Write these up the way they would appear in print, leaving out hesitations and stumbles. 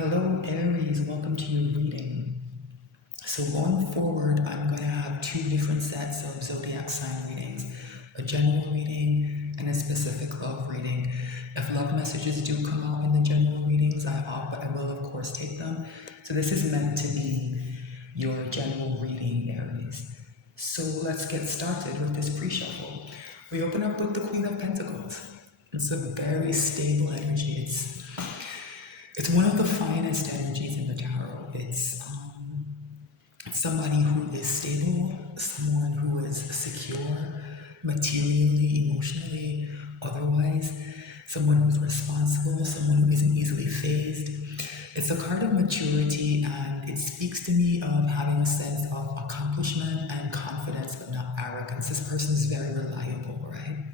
Hello Aries, welcome to your reading. So going forward, I'm going to have two different sets of zodiac sign readings, a general reading and a specific love reading. If love messages do come out in the general readings, I will of course take them. So this is meant to be your general reading, Aries. So let's get started with this pre-shuffle. We open up with the Queen of Pentacles. It's a very stable energy. It's one of the finest energies in the tarot. It's somebody who is stable, someone who is secure, materially, emotionally, otherwise, someone who's responsible, someone who isn't easily phased. It's a card of maturity, and it speaks to me of having a sense of accomplishment and confidence, but not arrogance. This person is very reliable, right?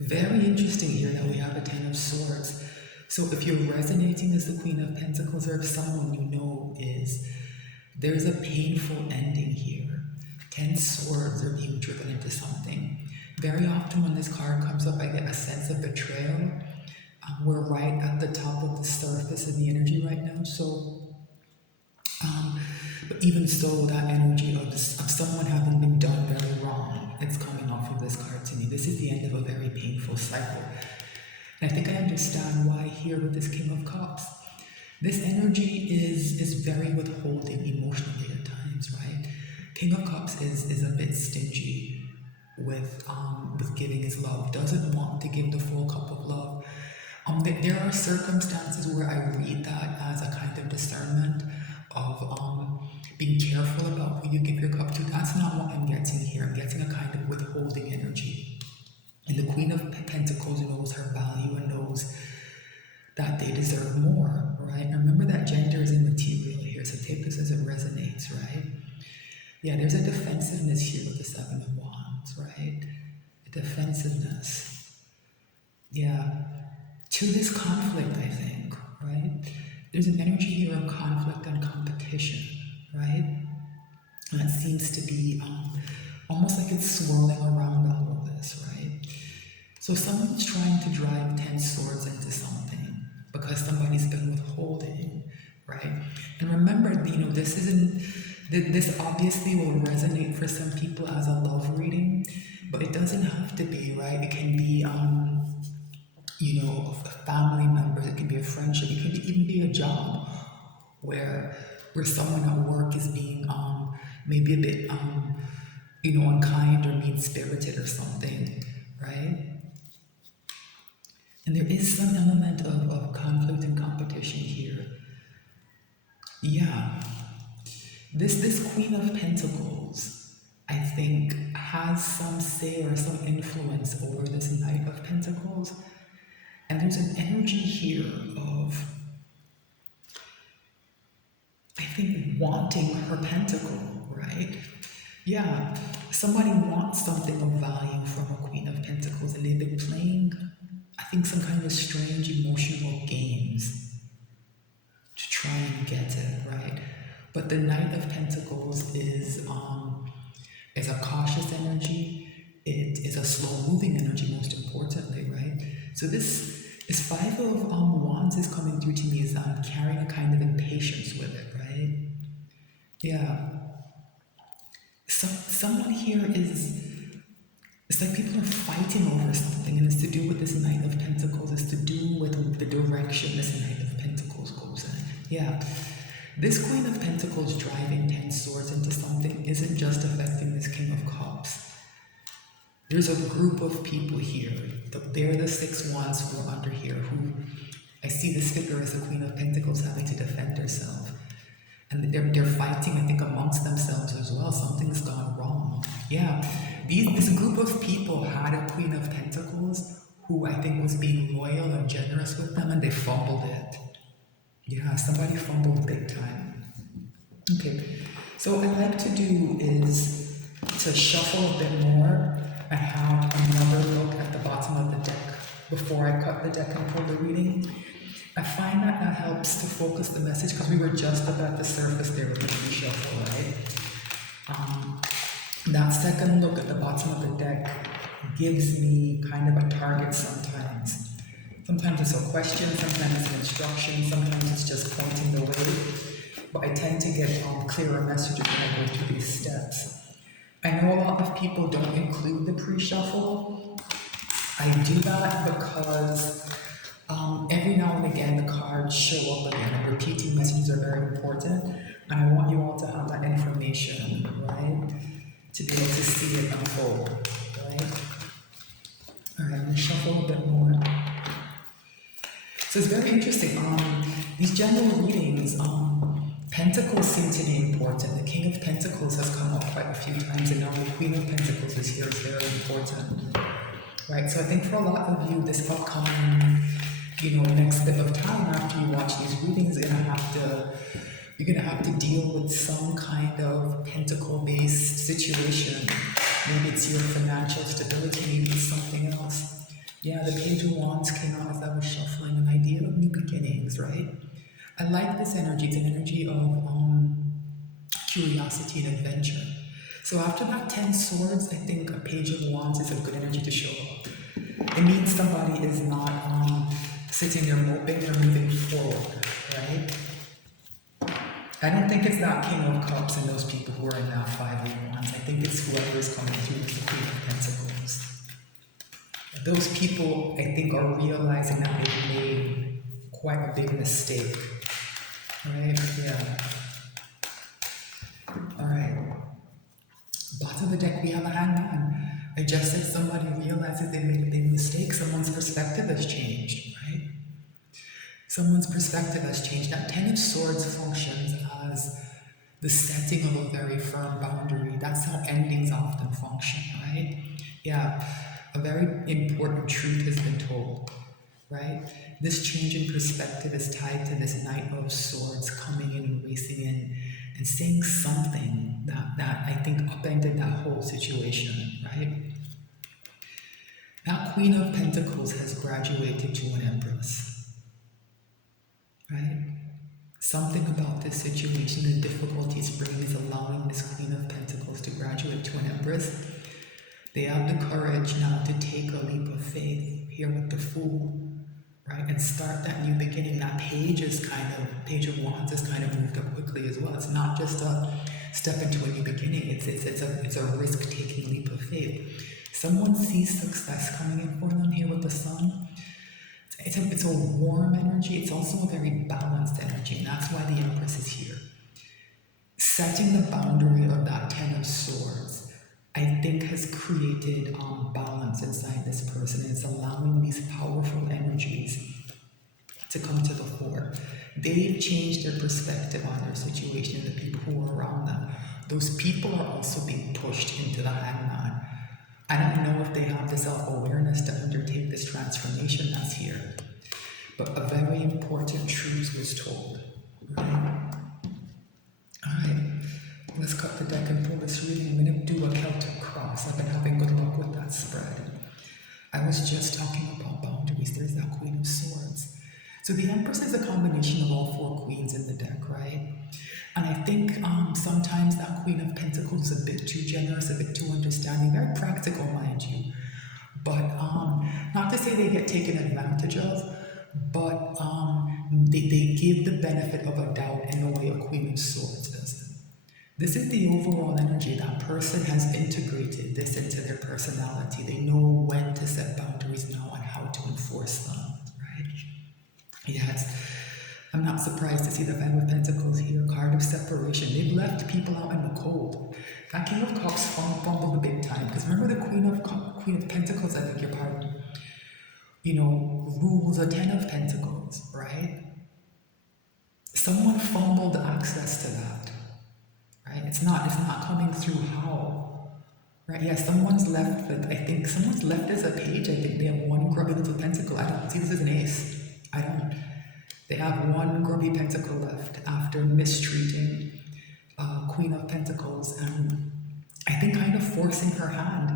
Very interesting here that we have a Ten of Swords. So if you're resonating as the Queen of Pentacles, or if someone you know is, there's a painful ending here. 10 swords are being driven into something. Very often when this card comes up, I get a sense of betrayal. We're right at the top of the surface of the energy right now. But even so, that energy of someone having been done very wrong, it's coming off of this card to me. This is the end of a very painful cycle. And I think I understand why here with this King of Cups. This energy is very withholding emotionally at times, right? King of Cups is a bit stingy with giving his love, doesn't want to give the full cup of love. There are circumstances where I read that as a kind of discernment of being careful about who you give your cup to. That's not what I'm getting here. I'm getting a kind of withholding energy. And the Queen of Pentacles knows her value and knows that they deserve more, right? And remember that gender is immaterial here, so take this as it resonates, right? Yeah, there's a defensiveness here with the Seven of Wands, right? A defensiveness. Yeah, to this conflict, I think, right? There's an energy here of conflict and competition, right? And that seems to be almost like it's swirling around all of this, right? So someone's trying to drive 10 swords into something because somebody's been withholding, right? And remember, this obviously will resonate for some people as a love reading, but it doesn't have to be, right? It can be, a family member, it can be a friendship, it can even be a job where someone at work is being maybe a bit, unkind or mean-spirited or something, right? And there is some element of conflict and competition here. Yeah. This Queen of Pentacles, I think, has some say or some influence over this Knight of Pentacles. And there's an energy here of, I think, wanting her pentacle, right? Yeah. Somebody wants something of value from a Queen of Pentacles, and they've been playing, I think, some kind of strange emotional games to try and get it, right? But the Knight of Pentacles is a cautious energy. It is a slow-moving energy, most importantly, right? So this Five of Wands is coming through to me as I'm carrying a kind of impatience with it, right? Yeah. Someone here it's like people are fighting over something, and it's to do with this Knight of Pentacles. It's to do with the direction this Knight of Pentacles goes in. Yeah. This Queen of Pentacles driving 10 swords into something isn't just affecting this King of Cups. There's a group of people here. They're the 6 wands who are under here, who I see this figure as the Queen of Pentacles having to defend herself. And they're fighting, I think, amongst themselves as well. Something's gone wrong. Yeah, this group of people had a Queen of Pentacles who I think was being loyal and generous with them, and they fumbled it. Yeah, somebody fumbled big time. Okay, so what I like to do is to shuffle a bit more and have another look at the bottom of the deck before I cut the deck and pull the reading. I find that helps to focus the message, because we were just up at the surface there with the reshuffle, right? That second look at the bottom of the deck gives me kind of a target sometimes Sometimes it's a question, sometimes it's an instruction, sometimes it's just pointing the way. But I tend to get clearer messages when I go through these steps. I know a lot of people don't include the pre-shuffle. I do that because every now and again the cards show up again, and repeating messages are very important. And I want you all to have that information, right? To be able to see it unfold, right? All right, I'm going to shuffle a bit more. So it's very interesting. These general readings, Pentacles seem to be important. The King of Pentacles has come up quite a few times, and now the Queen of Pentacles is here. It's very important, right? So I think for a lot of you, this upcoming, next bit of time after you watch these readings, you're gonna have to deal with some kind of pentacle-based situation. Maybe it's your financial stability, maybe it's something else. Yeah, the Page of Wands came out as I was shuffling, an idea of new beginnings, right? I like this energy. It's an energy of curiosity and adventure. So after that 10 swords, I think a Page of Wands is a good energy to show up. It means somebody is not sitting there moping, they're moving forward, right? I don't think it's that King of Cups and those people who are in that 5 of Wands. I think it's whoever is coming through with the Queen of Pentacles. Those people, I think, are realizing that they've made quite a big mistake. Right? Yeah. Alright. Bottom of the deck, we have a Hangman. I just said somebody realizes they made a big mistake. Someone's perspective has changed, right? Someone's perspective has changed. That 10 of Swords functions as the setting of a very firm boundary. That's how endings often function, right? Yeah, a very important truth has been told, right? This change in perspective is tied to this Knight of Swords coming in and racing in and saying something that I think upended that whole situation, right? That Queen of Pentacles has graduated to an Empress, right? Something about this situation, the difficulties bringing is allowing this Queen of Pentacles to graduate to an Empress. They have the courage now to take a leap of faith here with the Fool, right? And start that new beginning. That Page of Wands is kind of moved up quickly as well. It's not just a step into a new beginning. It's a risk-taking leap of faith. Someone sees success coming in for them here with the Sun. It's a warm energy. It's also a very balanced energy, and that's why the Empress is here. Setting the boundary of that 10 of Swords, I think, has created balance inside this person, and it's allowing these powerful energies to come to the fore. They've changed their perspective on their situation and the people who are around them. Those people are also being pushed into the Hangman. I don't know if they have the self-awareness to undertake this transformation that's here, but a very important truth was told, right? Alright, let's cut the deck and pull this reading. I'm going to do a Celtic cross. I've been having good luck with that spread. I was just talking about boundaries. There's that Queen of Swords. So the Empress is a combination of all 4 queens in the deck, right? And I think sometimes that Queen of Pentacles is a bit too generous, a bit too understanding, very practical, mind you. But not to say they get taken advantage of, but they give the benefit of a doubt in the way a Queen of Swords does. This is the overall energy. That person has integrated this into their personality. They know when to set boundaries now and how to enforce them, right? Yes. I'm not surprised to see the 5 of Pentacles here, card of separation. They've left people out in the cold. That King of Cups fumbled a big time, because remember the Queen of Pentacles, I beg your pardon, rules a 10 of Pentacles, right? Someone fumbled access to that, right? It's not coming through how, right? Yeah, someone's left as a page. I think they have 1 grubby little pentacle. I don't see this as an ace. I don't. They have 1 grubby pentacle left after mistreating Queen of Pentacles, and I think kind of forcing her hand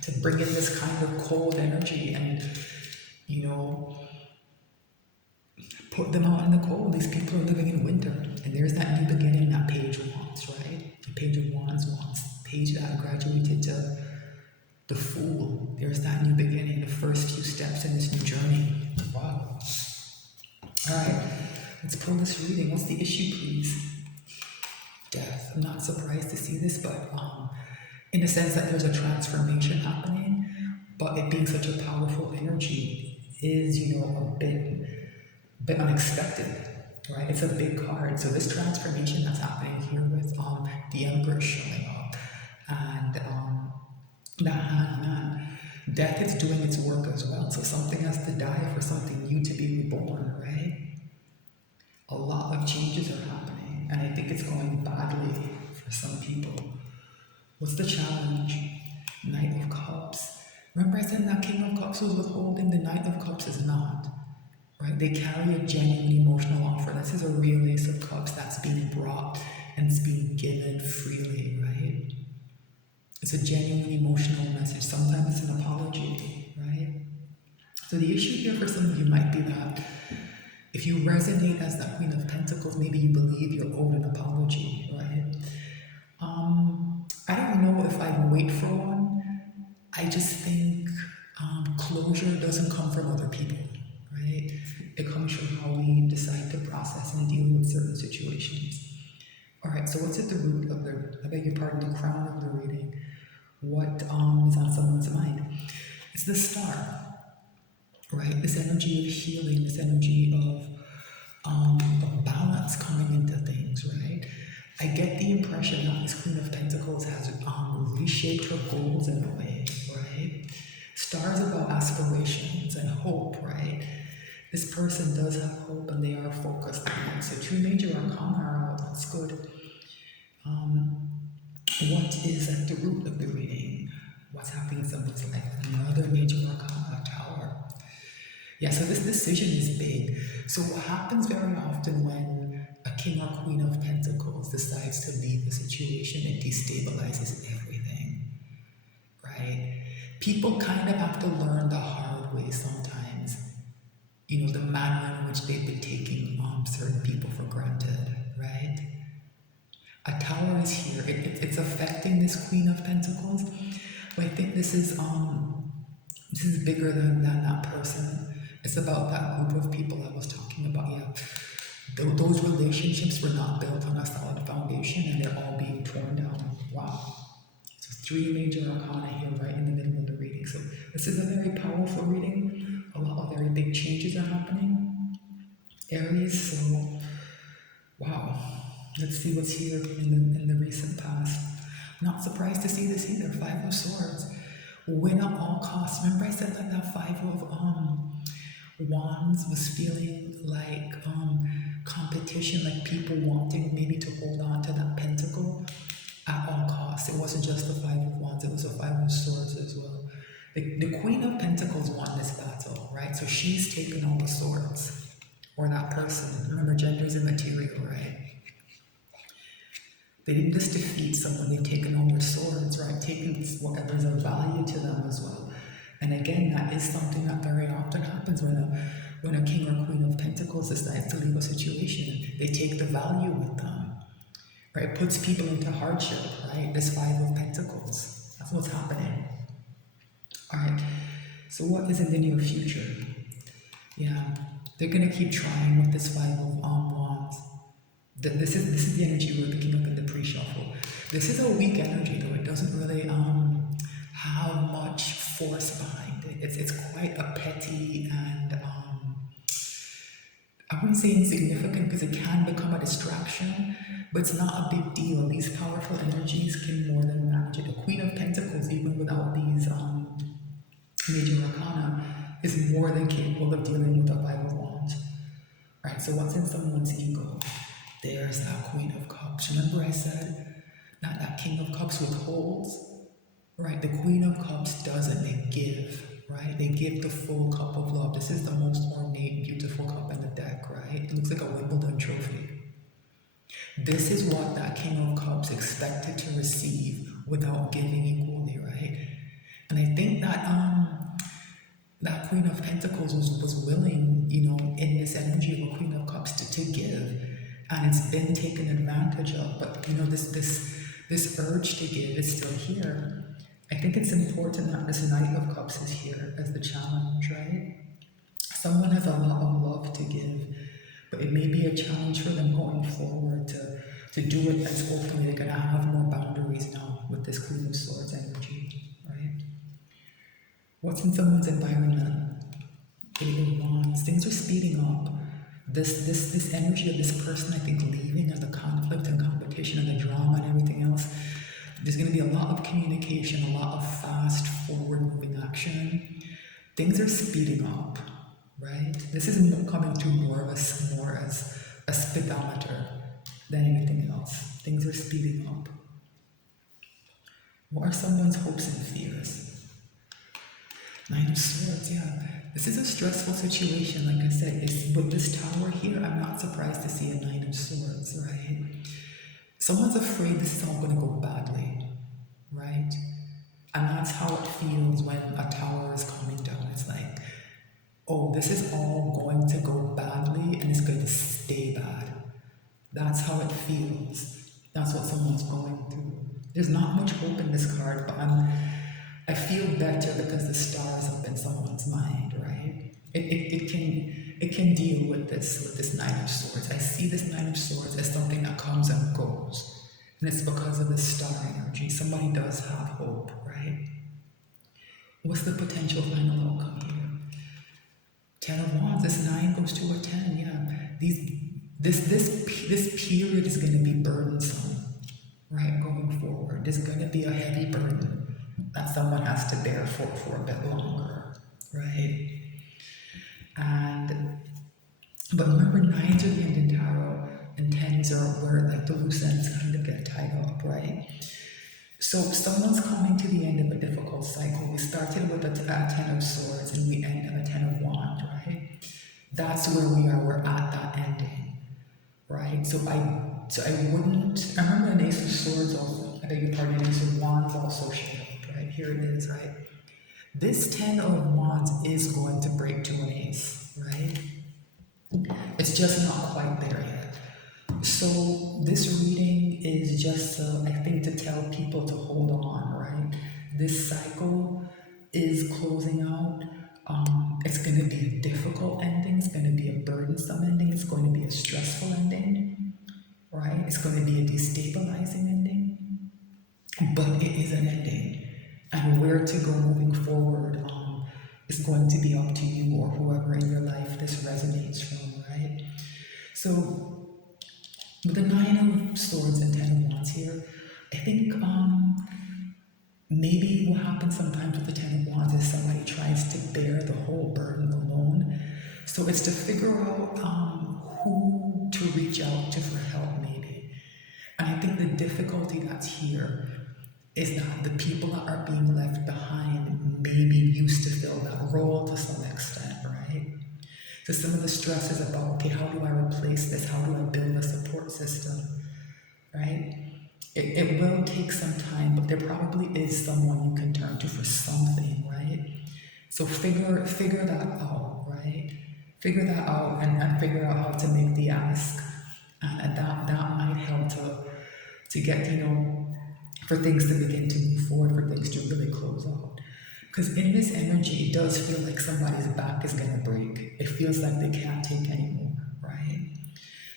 to bring in this kind of cold energy and, put them out in the cold. These people are living in winter, and there's that new beginning that Page wants, right? The Page of Wands wants. Page that graduated to the Fool. There's that new beginning, the first few steps in this new journey. Wow. All right, let's pull this reading. What's the issue, please? Death. I'm not surprised to see this, but in the sense that there's a transformation happening, but it being such a powerful energy is, a bit unexpected, right? It's a big card. So this transformation that's happening here with the Emperor showing up and the Hangman, death is doing its work as well. So something has to die for something new to be reborn, right? A lot of changes are happening, and I think it's going badly for some people. What's the challenge? Knight of Cups. Remember I said that King of Cups was withholding? The Knight of Cups is not. Right? They carry a genuine emotional offer. This is a real Ace of Cups that's being brought and it's being given freely, right? It's a genuine emotional message. Sometimes it's an apology, right? So the issue here for some of you might be that if you resonate as that Queen of Pentacles, maybe you believe you're owed an apology, right? I don't know if I wait for one. I just think closure doesn't come from other people, right? It comes from how we decide to process and deal with certain situations. All right, so what's at the root of I beg your pardon, the crown of the reading? What is on someone's mind? It's the Star, right? This energy of healing, this energy of balance coming into things, right? I get the impression that this Queen of Pentacles has reshaped her goals in a way, right? Star is about aspirations and hope, right? This person does have hope and they are focused on it. So 2 major arcana are out, that's good. What is at the root of the reading? What's happening in someone's life? Another major arcana, Tower. Yeah, so this decision is big. So what happens very often when a king or queen of pentacles decides to leave a situation, it destabilizes everything, right? People kind of have to learn the hard way sometimes, the manner in which they've been taking certain people for granted, right? A tower is here. It's affecting this Queen of Pentacles, but I think this is bigger than that person. It's about that group of people I was talking about. Yeah, those relationships were not built on a solid foundation, and they're all being torn down. Wow. So 3 major arcana here, right in the middle of the reading. So this is a very powerful reading. A lot of very big changes are happening. Aries. So wow. Let's see what's here in the recent past. Not surprised to see this either. 5 of Swords. Win at all costs. Remember I said that 5 of Wands was feeling like competition, like people wanting maybe to hold on to that pentacle at all costs. It wasn't just the 5 of Wands, it was the 5 of Swords as well. The Queen of Pentacles won this battle, right? So she's taken all the swords, or that person. Remember, gender is immaterial, right? They didn't just defeat someone, they've taken all their swords, right? Taken whatever's of value to them as well. And again, that is something that very often happens when a king or queen of pentacles decides to leave a situation. They take the value with them, right? It puts people into hardship, right? This 5 of pentacles. That's what's happening. All right, so what is in the near future? Yeah, they're going to keep trying with this 5 of wands. This is the energy we're picking up in the pre-shuffle. This is a weak energy, though. It doesn't really have much force behind it. It's quite a petty and I wouldn't say insignificant because it can become a distraction, but it's not a big deal. These powerful energies can more than manage it. The Queen of Pentacles, even without these major arcana, is more than capable of dealing with the 5 of Wands. Right, so what's in someone's ego? There's that Queen of Cups. Remember I said that King of Cups withholds? Right, the Queen of Cups doesn't, they give, right? They give the full cup of love. This is the most ornate, beautiful cup in the deck, right? It looks like a Wimbledon trophy. This is what that King of Cups expected to receive without giving equally, right? And I think that Queen of Pentacles was willing, in this energy of a Queen of Cups to give. And it's been taken advantage of. But, this urge to give is still here. I think it's important that this Knight of Cups is here as the challenge, right? Someone has a lot of love to give, but it may be a challenge for them going forward to do it as openly. They're gonna have more boundaries now with this Queen of Swords energy, right? What's in someone's environment? Eight of Wands. Things are speeding up. This energy of this person, I think, leaving and the conflict and competition and the drama and everything else. There's going to be a lot of communication, a lot of fast, forward-moving action. Things are speeding up, right? This is coming to more as a speedometer than anything else. Things are speeding up. What are someone's hopes and fears? Nine of Swords, yeah. This is a stressful situation, like I said. With this Tower here, I'm not surprised to see a Nine of Swords, right? Someone's afraid this is all going to go badly, right? And that's how it feels when a tower is coming down. It's like, oh, this is all going to go badly and it's going to stay bad. That's how it feels. That's what someone's going through. There's not much hope in this card, but I feel better because the star is up in someone's mind, right? It can deal with this Nine of Swords. I see this Nine of Swords as something that comes and goes. And it's because of the star energy. Somebody does have hope, right? What's the potential final outcome here? 10 of Wands, this 9 goes to a 10, yeah. This period is going to be burdensome, right, going forward. There's going to be a heavy burden that someone has to bear for a bit longer, right? But remember, 9s are the end in tarot, and 10s are where like the loose ends kind of get tied up, right? So someone's coming to the end of a difficult cycle. We started with a 10 of Swords and we end at a 10 of Wands, right? That's where we are. We're at that ending, right? So I remember an Ace of Swords also, I beg your pardon, Ace of Wands also showed up, right? Here it is, right? This 10 of Wands is going to break to an Ace, right? It's just not quite there yet. So this reading is just, I think, to tell people to hold on, right? This cycle is closing out. It's going to be a difficult ending. It's going to be a burdensome ending. It's going to be a stressful ending, right? It's going to be a destabilizing ending, but it is an ending. And where to go moving forward is going to be up to you or whoever in your life this resonates from, right? So with the 9 of Swords and 10 of Wands here, I think maybe what happens sometimes with the 10 of Wands is somebody tries to bear the whole burden alone. So it's to figure out who to reach out to for help, maybe. And I think the difficulty that's here is that the people that are being left behind maybe used to fill that role to some extent, right? So some of the stress is about, okay, how do I replace this? How do I build a support system, right? It will take some time, but there probably is someone you can turn to for something, right? So figure that out, right? Figure that out and figure out how to make the ask. And that might help to get, for things to begin to move forward, for things to really close out. Because in this energy, it does feel like somebody's back is going to break. It feels like they can't take anymore, right?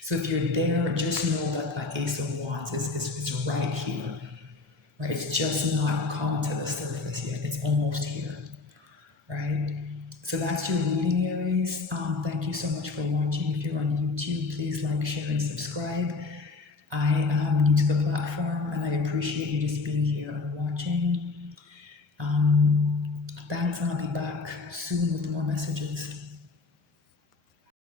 So if you're there, just know that that Ace of Wands is right here, right? It's just not come to the surface yet. It's almost here, right? So that's your reading, Aries. Thank you so much for watching. If you're on YouTube, please like, share, and subscribe. I am new to the platform, and I appreciate you just being here and watching. Thanks, and I'll be back soon with more messages.